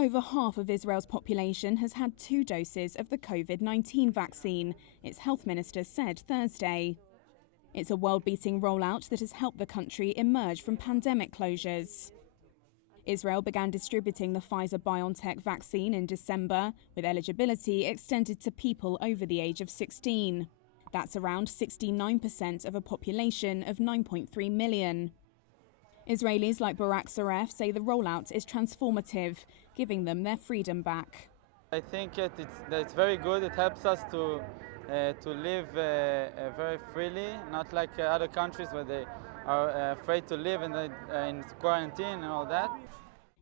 Over half of Israel's population has had 2 doses of the COVID-19 vaccine, its health minister said Thursday. It's a world-beating rollout that has helped the country emerge from pandemic closures. Israel began distributing the Pfizer-BioNTech vaccine in December, with eligibility extended to people over the age of 16. That's around 69% of a population of 9.3 million. Israelis like Barak Saref say the rollout is transformative, giving them their freedom back. I think it's very good. It helps us to live very freely, not like other countries where they are afraid to live in quarantine and all that.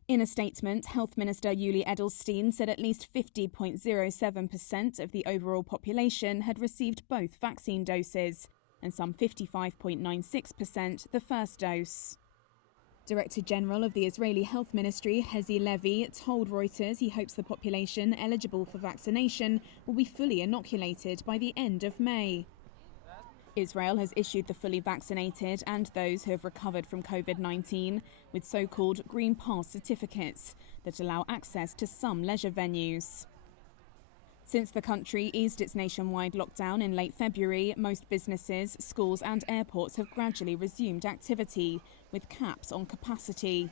In a statement, Health Minister Yuli Edelstein said at least 50.07% of the overall population had received both vaccine doses, and some 55.96% the first dose. Director General of the Israeli Health Ministry, Hezi Levi, told Reuters he hopes the population eligible for vaccination will be fully inoculated by the end of May. Israel has issued the fully vaccinated and those who have recovered from COVID-19 with so-called Green Pass certificates that allow access to some leisure venues. Since the country eased its nationwide lockdown in late February, most businesses, schools and airports have gradually resumed activity, with caps on capacity.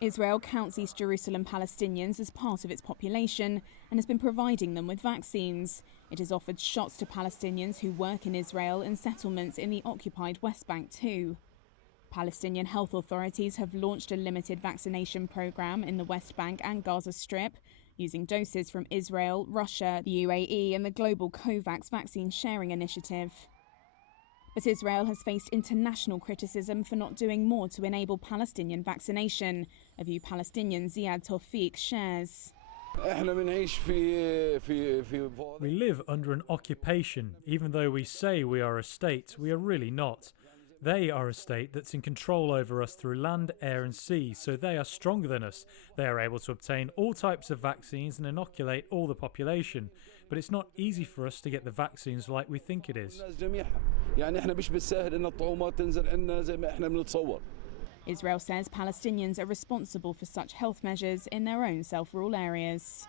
Israel counts East Jerusalem Palestinians as part of its population and has been providing them with vaccines. It has offered shots to Palestinians who work in Israel and settlements in the occupied West Bank too. Palestinian health authorities have launched a limited vaccination program in the West Bank and Gaza Strip, using doses from Israel, Russia, the UAE and the global COVAX vaccine sharing initiative. But Israel has faced international criticism for not doing more to enable Palestinian vaccination, a view Palestinian Ziad Tawfiq shares. We live under an occupation. Even though we say we are a state, we are really not. They are a state that's in control over us through land, air and sea, so they are stronger than us. They are able to obtain all types of vaccines and inoculate all the population. But it's not easy for us to get the vaccines like we think it is. Israel says Palestinians are responsible for such health measures in their own self-rule areas.